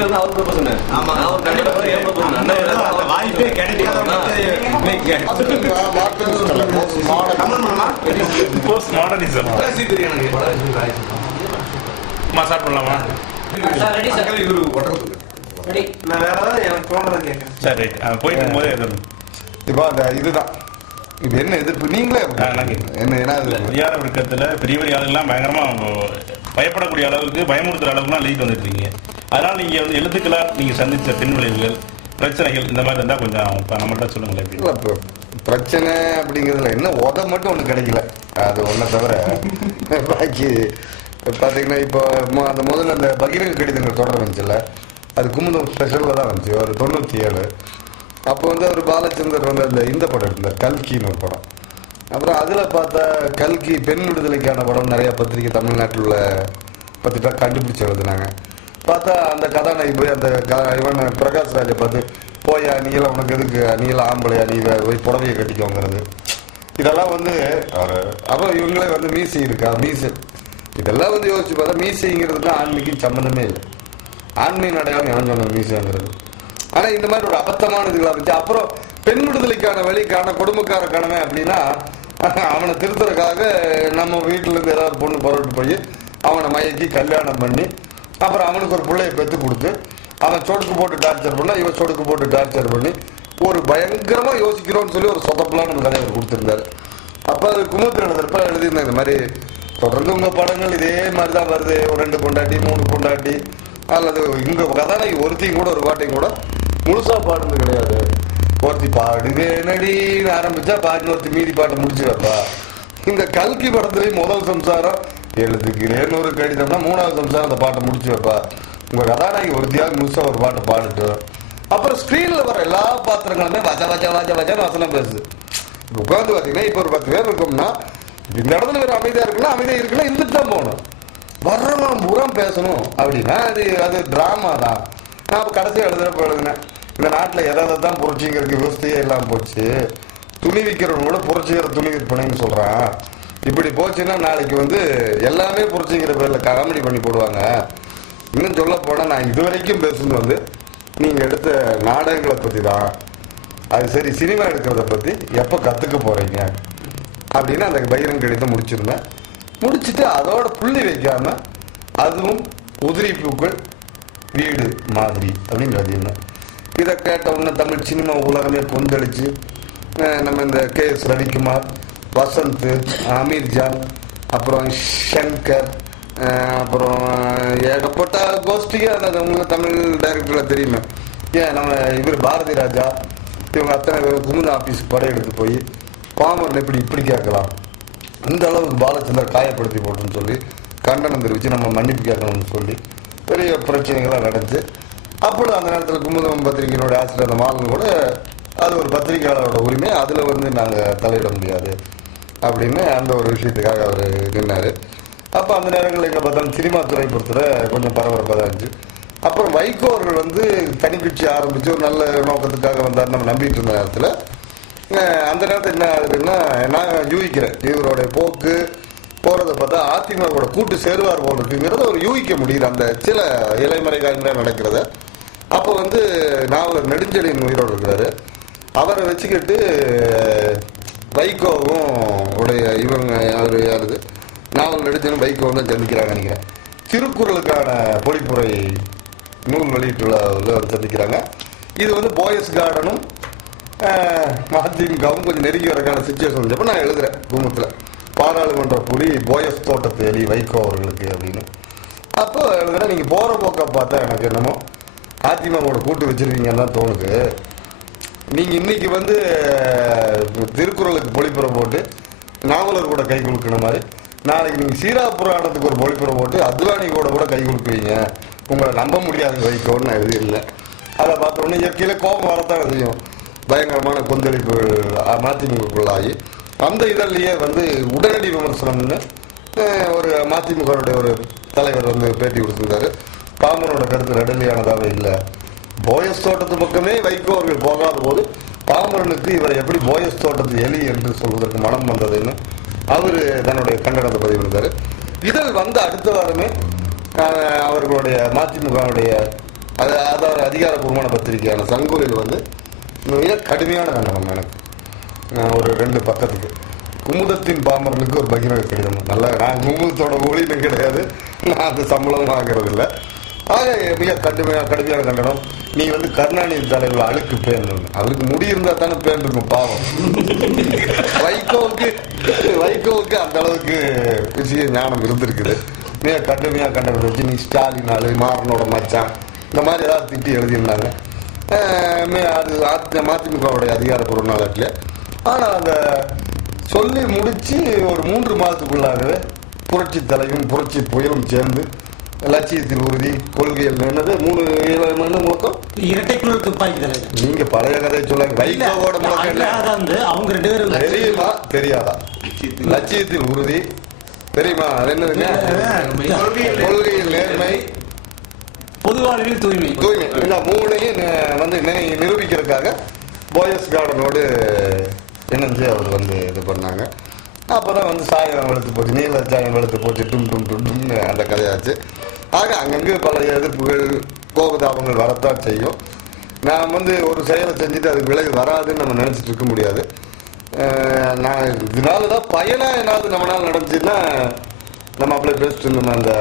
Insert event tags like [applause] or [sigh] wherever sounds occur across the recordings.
பக்கத்துல இருந்தா அவர் ப்ரொபோஸ் பண்ணு ஆமா. நான் ஒரு கண்டிப்பா போறேன், ஏன் ப்ரொபோஸ் பண்ணு அந்த வாய்ப்பே கிடைக்காத இன்னைக்கு கமெண்ட் பண்ணுமா போஸ்ட் மாடர்னிசம் பேசி தெரியும் மா ஸ்டார்ட் பண்ணலாமா இவரு ஒட்டகத்துக்கு ரெடி. நான் வேற ஏதாவது எனக்கு தோன்றதை கேட்கறேன் சரி ரைட். போயிட்டு இருக்கும்போது இப்போ அந்த இதுதான். இது என்ன எதிர்ப்பு? நீங்களே. என்ன ஏன்னா அது அதிகார விருக்கத்துல பெரிய பெரிய ஆளுங்கெல்லாம் பயங்கரமா பயப்படக்கூடிய அளவுக்கு பயமுறுத்துற அளவுக்குலாம் லீட் வந்துட்டு இருக்கீங்க. அதனால நீங்க வந்து எழுத்துக்களா நீங்க சந்திச்ச பின்விளைவுகள் பிரச்சனைகள் இந்த மாதிரி இருந்தா கொஞ்சம் நம்மள்ட்ட சொல்லுங்களேன் இப்போ பிரச்சனை அப்படிங்கிறதுல என்ன உத மட்டும் ஒன்று கிடைக்கல. அது ஒன்றை தவிர பாக்கி பார்த்தீங்கன்னா இப்போ அந்த முதல்ல அந்த பகிரங்க கடிதங்கள் தொடர் வந்துச்சுல்ல அது குமுதம் ஸ்பெஷலில் தான் வந்துச்சு ஒரு தொண்ணூற்றி ஏழு அப்போ வந்து அவர் பாலச்சந்தர் வந்து அந்த இந்த படம் இருந்தார் கல்கின்னு ஒரு படம். அப்புறம் அதில் பார்த்தா கல்கி பெண் விடுதலைக்கான படம் நிறைய பத்திரிக்கை தமிழ்நாட்டில் உள்ள பத்திரிக்கை கண்டுபிடிச்சு எழுதுனாங்க. பார்த்தா அந்த கதாநாயகி போய் அந்த க- இவன் பிரகாஷ் ராஜை பார்த்து போயா நீலாம் உனக்கு எதுக்கு? நீலாம் ஆம்பளையா? நீ போய் புடவையை கட்டிக்கோங்கிறது. இதெல்லாம் வந்து அவர் அப்புறம் இவங்களே வந்து மீசி இருக்கா? மீசை. இதெல்லாம் வந்து யோசிச்சு பார்த்தா மீசைங்கிறதுக்கு ஆன்மீகம் சம்மந்தமே இல்லை. ஆன்மீக அடையாளம் எவன் சொன்ன மீசைங்கிறது ஆனா இந்த மாதிரி ஒரு அபத்தமான இதுகளாக இருந்துச்சு அப்புறம் பெண் விடுதலைக்கான வழிக்கான கொடுமைக்கார கடமை அப்படின்னா [laughs] அவனை திருத்துறதுக்காக நம்ம வீட்டுல இருந்து ஏதாவது பொண்ணு புறப்பட்டு போய் அவனை மயக்கி கல்யாணம் பண்ணி அப்புறம் அவனுக்கு ஒரு பிள்ளைய பெற்று கொடுத்து அவன் சொடுக்கு போட்டு டார்ச்சர் பண்ணா இவன் சொடுக்கு போட்டு டார்ச்சர் பண்ணி ஒரு பயங்கரமாக யோசிக்கிறோம்னு சொல்லி ஒரு சொதப்பலான ஒரு கதையை கொடுத்துருந்தாரு. அப்போ அது குமுத்திர எழுதுறப்ப எழுதியிருந்தேன் இந்த மாதிரி தொடர்ந்து உங்க படங்கள் இதே மாதிரி தான் வருது. ஒரு ரெண்டு பொண்டாட்டி மூணு பொண்டாட்டி அல்லது இங்க கதாநாயகி ஒருத்தையும் கூட ஒரு பாட்டையும் கூட முழுசா பாடுறது கிடையாது. ஒருத்தி பாடுங்க நடின்னு ஆரம்பிச்சா பாட்டு ஒருத்தி மீதி பாட்டு முடிச்சு வைப்பா இந்த கல்கி படத்துலயும் முதல் சம்சாரம் எழுதுகிறேன் ஒரு கடிதம்னா மூணாவது நிமிஷம் அந்த பாட்டை முடிச்சு வைப்பா. உங்க கதாநாயகி ஒருத்தியாக முழுசா ஒரு பாட்டை பாடிட்டு அப்புறம் ஸ்கிரீன்ல வர எல்லா பாத்திரங்களுமே வச்ச வச்ச வச்ச வச்ச வசனம் பேசுது. உட்காந்து பாத்தீங்கன்னா இப்ப ஒரு பத்து பேர் இருக்கோம்னா இந்த இடத்துல வேற அமைதியா இருக்குன்னா அமைதியா இருக்குன்னா இருந்துட்டு தான் போகணும். வர்றவன் புறம் பேசணும். அப்படின்னா அது அது டிராமா தான். நான் அப்ப கடைசியா எழுதுறப்ப எழுதுனேன். இந்த நாட்டுல எதாவது தான் புரட்சிங்கிறதுக்கு விவசாயே எல்லாம் போச்சு. துணி விற்கிறவங்க கூட புரட்சிகர துணி விற்பனைன்னு சொல்றான். இப்படி போச்சுன்னா நாளைக்கு வந்து எல்லாமே புரட்சிங்கிற பேரில் காமெடி பண்ணி போடுவாங்க. இன்னும் சொல்ல போனால் நான் இதுவரைக்கும் பேசுனது வந்து நீங்கள் எடுத்த நாடகங்களை பற்றி தான் அது சரி சினிமா எடுக்கிறத பற்றி எப்போ கற்றுக்க போகிறீங்க அப்படின்னு அந்த பகிரங்க கடிதத்தை முடிச்சிருந்தேன். முடிச்சுட்டு அதோட புள்ளி வைக்காம அதுவும் உதிரி பூக்கள் வீடு மாதிரி அப்படின்னு எழுதியிருந்தேன். இதை கேட்ட உடனே தமிழ் சினிமா உலகமே கொந்தளிச்சு நம்ம இந்த கே எஸ் ரவிக்குமார் வசந்த் அமீர் ஜான் அப்புறம் ஷங்கர் அப்புறம் ஏகப்பட்ட கோஷ்டிக்கு அந்த தமிழ் டைரக்டர்ல தெரியுமே. ஏன் நம்ம இவர் பாரதி ராஜா இவங்க அத்தனை பேரும் குமுத ஆபீஸ் படையெடுத்து போய் பாமரன் எப்படி இப்படி கேட்கலாம்? அந்த அளவுக்கு பாலச்சந்தர் காயப்படுத்தி போட்டுன்னு சொல்லி கண்டனம் தெரிவித்து நம்ம மன்னிப்பு கேட்கணும்னு சொல்லி பெரிய பிரச்சனைகள்லாம் நடந்துச்சு அப்பொழுது அந்த நேரத்தில் குமுதம் பத்திரிகையினுடைய ஆசிரியர் அந்த மாலன் கூட அது ஒரு பத்திரிகையாளரோட உரிமை அதில் வந்து நாங்கள் தலையிட முடியாது. அப்படின்னு அந்த ஒரு விஷயத்துக்காக அவர் நின்னார். அப்போ அந்த நேரங்களில் எங்கே பார்த்தாலும் சினிமா துறை பொறுத்தவரை கொஞ்சம் பரபரப்பாக தான் இருந்துச்சு. அப்புறம் வைகோ அவர்கள் வந்து தனிப்பிச்சு ஆரம்பித்து ஒரு நல்ல நோக்கத்துக்காக வந்தார் நம்ம நம்பிட்டு இருந்த நேரத்தில் அந்த நேரத்தில் என்ன ஆகுதுன்னா நான் யூகிக்கிறேன். இவருடைய போக்கு போகிறத பார்த்தா அதிமுக கூட்டு சேருவார் போல் இருக்குங்கிறத ஒரு யூகிக்க முடியுது. அந்த சில இலைமறை காலங்களில் நடக்கிறத. அப்போ வந்து நாவலர் நெடுஞ்செழியன் உயிரோடு இருக்கிறாரு. அவரை வச்சுக்கிட்டு வைகோவும் உடைய இவங்க யாரு யாருது? நாவல் நடித்தனும் வைகோவும் தான் சந்திக்கிறாங்க நினைக்கிறேன் திருக்குறளுக்கான பொழிப்புரை நூல் வெளியிட்டுள்ள சந்திக்கிறாங்க. இது வந்து போயஸ் கார்டனும் மதிமுகவும் கொஞ்சம் நெருங்கி வரக்கான சுச்சுவேஷன் வந்தப்ப நான் எழுதுறேன் குடும்பத்தில் பாராளுமன்ற புலி போயஸ் தோட்டத்து எலி வைகோ அவர்களுக்கு அப்படின்னு. அப்போ எழுதுறேன் நீங்கள் போகிற போக்க பார்த்தா எனக்கு என்னமோ அதிமுகவோட கூட்டு வச்சிருக்கீங்கன்னு தான் தோணுது. நீங்கள் இன்னைக்கு வந்து திருக்குறளுக்கு பொழிப்புறம் போட்டு நாவலர் கூட கை குலுக்கின மாதிரி நாளைக்கு நீங்க சீரா புராணத்துக்கு ஒரு பொழிப்புறம் போட்டு அத்வானி கூட கூட கை குலுக்குவீங்க. உங்களை நம்ப முடியாது வைக்கோன்னு நான் இல்லை அதை பார்த்தோன்னே இயற்கையில கோபம் வரத்தான் செய்யும். பயங்கரமான கொந்தளிப்பு மதிமுகக்குள்ளாகி அந்த இதழ்லையே வந்து உடனடி விமர்சனம்னு ஒரு மதிமுகவுடைய ஒரு தலைவர் வந்து பேட்டி கொடுத்திருந்தாரு. பாமரோட கருத்து நடுநிலையானதாகவே இல்லை. போயஸ் தோட்டத்து பக்கமே வைகோ அவர்கள் போகாத போது பாமரனுக்கு இவரை எப்படி போயஸ் தோட்டத்து எலி என்று சொல்வதற்கு மனம் வந்ததுன்னு அவர் தன்னுடைய கண்டனத்தை பதிவிருந்தார் இதழ் வந்த அடுத்த வாரமே அவர்களுடைய மதிமுகவுடைய அது அதாவது அதிகாரபூர்வமான பத்திரிகையான சங்கூரில் வந்து மிக கடுமையான கண்டனம் எனக்கு. ஒரு ரெண்டு பக்கத்துக்கு. குமுதத்தின் பாமரனுக்கு ஒரு பகிரங்க கடிதம். நல்லா நான் குமுதத்தோட ஊழியனும் கிடையாது. நான் அது சம்பளம் வாங்குறது இல்லை ஆக மிக கடுமையாக கடுமையான கண்டனம். நீ வந்து கருணாநிதி தலைவர் அழுக்கு பேன் அவருக்கு முடி இருந்தா தானே பேன் இருக்கும் பாவம். வைகோவுக்கு வைகோவுக்கு அந்த அளவுக்கு விஷய ஞானம் இருந்திருக்குது. மிக கடுமையாக கண்டனம் வச்சு நீ ஸ்டாலின் ஆளு மாறனோட மச்சான். இந்த மாதிரி ஏதாவது திட்டி எழுதியிருந்தாங்க. மே- அது மதிமுகவுடைய அதிகாரப்பூர்வ நாளத்தில் ஆனால் அந்த சொல்லி முடிச்சு ஒரு மூன்று மாதத்துக்குள்ளாகவே புரட்சி தலையும் புரட்சி புயலும் சேர்ந்து லட்சியத்தில் உறுதி கொள்கையில் என்னது மூணு என்ன முழக்கம்? இரட்டைக்குழல் துப்பாக்கி தலைவர் நீங்க பழைய கதையை சொல்லுங்க வைகோவோட முழக்கம் இல்ல, வந்து அவங்க ரெண்டு பேரும் தெரியுமா? தெரியாதா? லட்சியத்தில் உறுதி. தெரியுமா? அது என்னதுங்க? கொள்கையில் நேர்மை. பொது வாழ்வில் தூய்மை. தூய்மை. இந்த மூணையும் வந்து நிரூபிக்கிறதுக்காக போயஸ் கார்டனோடு இணைஞ்சு அவர் வந்து இது பண்ணாங்க. அப்புறம் வந்து சாயம் வெளுத்து போச்சு நீல சாயம் வெளுத்து போச்சு டும் டும் டும் டும்னு அந்த கதையாச்சு. ஆக அங்கங்கே பல எதிர்ப்புகள் கோபதாபங்கள் வரத்தான் செய்யும். நான் வந்து ஒரு செயலை செஞ்சுட்டு அதுக்கு விலை வராதுன்னு நம்ம நினச்சிட்டு இருக்க முடியாது. நான் இதனால தான் பயனாக ஏதாவது நம்மளால் நடந்துச்சுன்னா நம்ம அப்படியே பேசிட்டு இருந்தோம் அந்த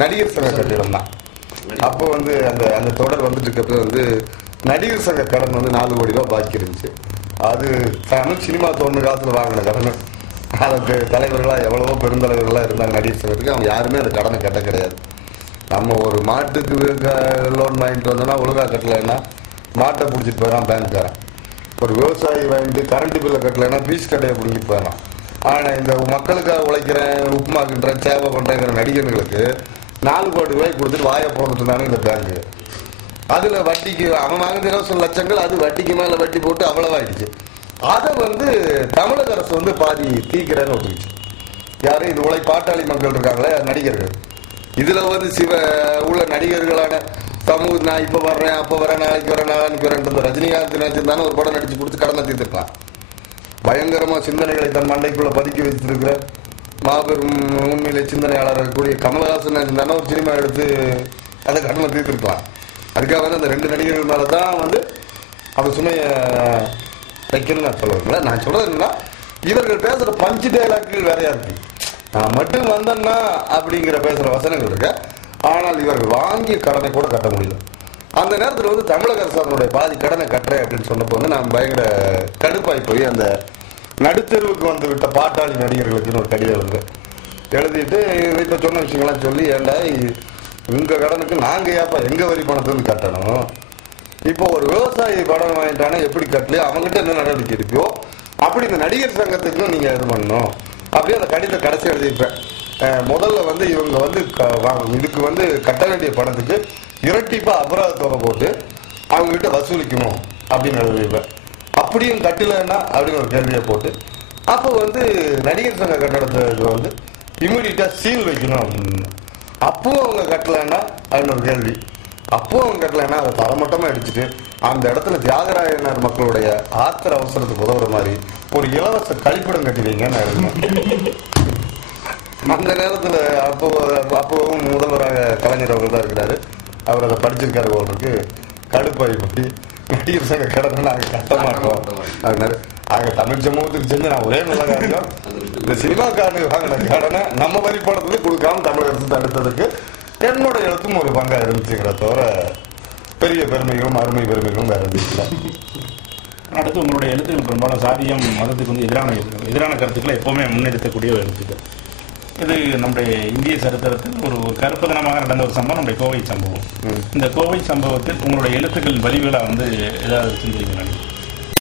நடிகர் சங்க கட்டிடம் தான். அப்போ வந்து அந்த அந்த தொடர் வந்துட்டு இருக்கப்ப வந்து நடிகர் சங்க கடன் வந்து நாலு கோடி ரூபா பாக்கி இருந்துச்சு. அது தமிழ் சினிமா தோணு காலத்தில் வாங்கின கடன். அதுக்கு தலைவர்களாக எவ்வளவோ பெருந்தலைவர்களாக இருந்தாங்க நடிகர் சங்கத்துக்கு. அவங்க யாருமே அந்த கடனை கட்ட கிடையாது. நம்ம ஒரு மாட்டுக்கு லோன் வாங்கிட்டு வந்தோம்னா ஒழுங்காக கட்டலைன்னா மாட்டை பிடிச்சிட்டு போயிடான் பேங்க்காரன் ஒரு விவசாயி வாங்கிட்டு கரண்ட் பில்லை கட்டலைன்னா பீஸ் கடையை பிடிச்சிட்டு போயிடறான் ஆனால் இந்த மக்களுக்காக உழைக்கிறேன் உப்புமாக்குன்றேன் சேவை பண்ணுறேங்கிற நடிகர்களுக்கு நாலு கோடி ரூபாய் கொடுத்துட்டு வாயை போடுறதுனால இந்த பேங்க்கு அதில் வட்டிக்கு அவன் வாங்கின இருபது லட்சங்கள் அது வட்டிக்கு மேலே வட்டி போட்டு அவ்வளவாயிடுச்சு அதை வந்து தமிழக அரசு வந்து பாதி தீக்கிறேன்னு ஒத்துக்கிச்சு. யாரும் இது உழை பாட்டாளி மக்கள் இருக்காங்களே நடிகர்கள். இதுல வந்து சிவ உள்ள நடிகர்களான சமூக நான் இப்ப வர்றேன் அப்ப வரேன் நாளைக்கு வரேன் நாளைக்கு வரேன் ரஜினிகாந்த் நினைச்சிருந்தானே ஒரு படம் நடிச்சு கொடுத்து கடனை தீர்த்துக்கலாம் பயங்கரமா சிந்தனைகளை தன் மண்டைக்குள்ள பதுக்கி வச்சிருக்கிற மாபெரும் உண்மையிலே சிந்தனையாளர் இருக்கக்கூடிய கமலஹாசன் நினைச்சிருந்தானே ஒரு சினிமா எடுத்து அதை கடனை தீர்த்துருக்கலாம். அதுக்காக வந்து அந்த ரெண்டு நடிகர்கள் மேல தான் வந்து அந்த சுமைய வைக்கணும்னு நான் சொல்லுவேன் நான் சொல்றது என்னன்னா இவர்கள் பேசுற பஞ்சு டைலாக்குகள் வேறையா இருக்கு. நான் மட்டும் வந்தேன்னா அப்படிங்கிற பேசுகிற வசனங்கள் இருக்கு. ஆனால் இவர்கள் வாங்கிய கடனை கூட கட்ட முடியல. அந்த நேரத்தில் வந்து தமிழக அரசு அதனுடைய பாதி கடனை கட்டுறேன் அப்படின்னு சொன்னப்போ வந்து நான் பயங்கர கடுப்பாய் போய் அந்த நடுத்தெருவுக்கு வந்து விட்ட பாட்டாளி நடிகர்களுக்குன்னு ஒரு கடிதம் எழுது எழுதிட்டு இப்போ சொன்ன விஷயங்கள்லாம் சொல்லி ஏண்டா உங்கள் கடனுக்கு நாங்கள் ஏப்பா எங்கள் வரி பணத்துலேருந்து கட்டணும்? இப்போ ஒரு விவசாயி படம் வாங்கிட்டானா எப்படி கட்டலையோ அவங்ககிட்ட என்ன நடவடிக்கை இருக்கோ அப்படி இந்த நடிகர் சங்கத்துக்கும் நீங்கள் இது பண்ணணும். அப்படியே அந்த கடிதம் கடைசி எழுதியிருப்பேன். முதல்ல வந்து இவங்க வந்து க- இதுக்கு வந்து கட்ட வேண்டிய பணத்துக்கு இரட்டிப்பா அபராத தொகை போட்டு அவங்ககிட்ட வசூலிக்கணும் அப்படின்னு எழுதியிருப்பேன். அப்படியும் கட்டலைன்னா அப்படின்னு ஒரு கேள்வியை போட்டு அப்போ வந்து நடிகர் சங்க கட்டடத்துக்கு வந்து இம்மிடியட்டாக சீல் வைக்கணும் அப்படின்னு. அப்பவும் அவங்க கட்டலைன்னா அப்படின்னு ஒரு கேள்வி. அப்பவும் அவங்க கட்டலைன்னா அதை தரமட்டமாக அடிச்சுட்டு அந்த இடத்துல தியாகராயனர் மக்களுடைய ஆத்திர அவசரத்துக்கு உதவுற மாதிரி ஒரு இலவச கழிப்பிடம் கட்டினீங்கன்னு நான் அந்த நேரத்துல அப்போ அப்பவும் முதல்வராக கலைஞர் அவர்கள் தான் இருக்கிறாரு. அவர் அதை படிச்சிருக்காரு அவருக்கு இருக்கு. கடுப்பாய் போய் நடிகர் சங்க கடனை நாங்க கட்ட மாட்டோம் அப்படின்னாரு. ஆக தமிழ் சமூகத்துக்கு செஞ்ச நான் ஒரே நல்ல காரியம் இந்த சினிமாக்காரனுக்கு வாங்கின கடனை நம்ம வரி பணத்துல கொடுக்காம தமிழக அரசு தடுத்ததுக்கு என்னோட எழுத்தும் ஒரு பங்கா இருந்துச்சுங்கிற தவிர பெரிய பெருமைகளும் அருமை பெருமைகளும் வேற இருந்துச்சுல அடுத்து உங்களுடைய எழுத்துக்கள் பெரும்பாலும் சாதியம் மதத்துக்கு வந்து எதிரான எதிரான கருத்துக்களை எப்பவுமே முன்னெடுக்கக்கூடிய ஒரு எழுத்துக்கள். இது நம்முடைய இந்திய சரித்திரத்தில் ஒரு ஒரு கருப்பதனமாக நடந்த ஒரு சம்பவம் நம்முடைய கோவை சம்பவம். இந்த கோவை சம்பவத்தில் உங்களுடைய எழுத்துக்கள் வலிவுகளை வந்து ஏதாவது செஞ்சிருக்கீங்களா